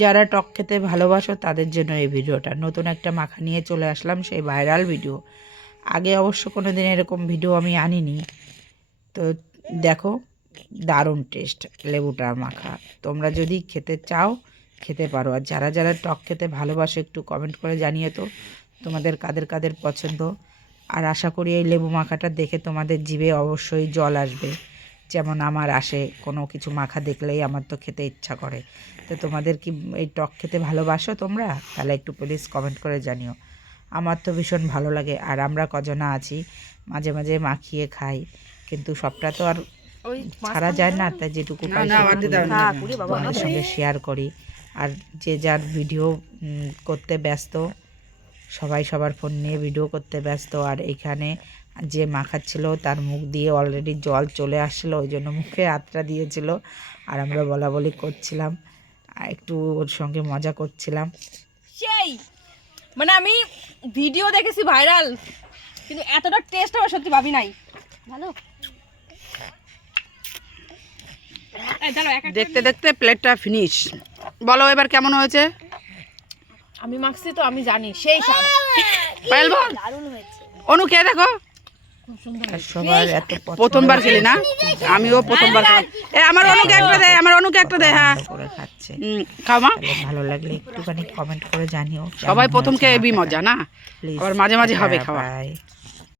যারা টক খেতে ভালোবাসো তাদের জন্য এই ভিডিওটা। নতুন একটা মাখা নিয়ে চলে আসলাম, সেই ভাইরাল ভিডিও। আগে অবশ্য কোনো দিন এরকম ভিডিও আমি আনিনি। তো দেখো, দারুণ টেস্ট লেবুটার মাখা। তোমরা যদি খেতে চাও খেতে পারো। আর যারা যারা টক খেতে ভালোবাসো একটু কমেন্ট করে জানিয়ে তো তোমাদের কাদের কাদের পছন্দ। আর আশা করি এই লেবু মাখাটা দেখে তোমাদের জিভে অবশ্যই জল আসবে, যেমন আমার আসে। কোনো কিছু মাখা দেখলেই আমার তো খেতে ইচ্ছা করে। তো তোমাদের কি এই টক খেতে ভালোবাসো তোমরা? তাহলে একটু প্লিজ কমেন্ট করে জানিও। আমার তো ভীষণ ভালো লাগে। আর আমরা কজনা আছি মাঝে মাঝে মাখিয়ে খাই, কিন্তু সবটা তো আর ছাড়া যায় না। তাই যেটুকু পাই তোমাদের সঙ্গে শেয়ার করি। আর যে যার ভিডিও করতে ব্যস্ত, সবাই সবার ফোন নিয়ে ভিডিও করতে ব্যস্ত। আর এইখানে যে মাখাচ্ছিল তার মুখ দিয়ে অলরেডি জল চলে আসছিলো, ওই জন্য মুখে আঁতটা দিয়েছিল। আর আমরা বলা বলি করছিলাম, একটু ওর সঙ্গে মজা করছিলাম। সেই মানে আমি ভিডিও দেখেছি ভাইরাল, কিন্তু এতটা টেস্ট আমার সত্যি ভাবি নাই। ভালো দেখতে দেখতে প্লেটটা ফিনিশ। বলো এবার কেমন হয়েছে? আমি মাখছি তো আমি জানি সেই স্বাদ। পায়েল বল। দারুণ হয়েছে। অনু খেয়ে দেখো। খুব সুন্দর। আর সবার এত প্রথমবার খেলি না? আমিও প্রথমবার খেলাম। আমার অনুকে একটা দে, আমার অনুকে একটা দে। হ্যাঁ করে খাচ্ছে। খাও মা। তাহলে ভালো লাগলে একটুখানি কমেন্ট করে জানিও। সবাই প্রথম খেয়ে এবি মজা না, প্লিজ আবার মাঝে মাঝে হবে খাওয়া। বাই।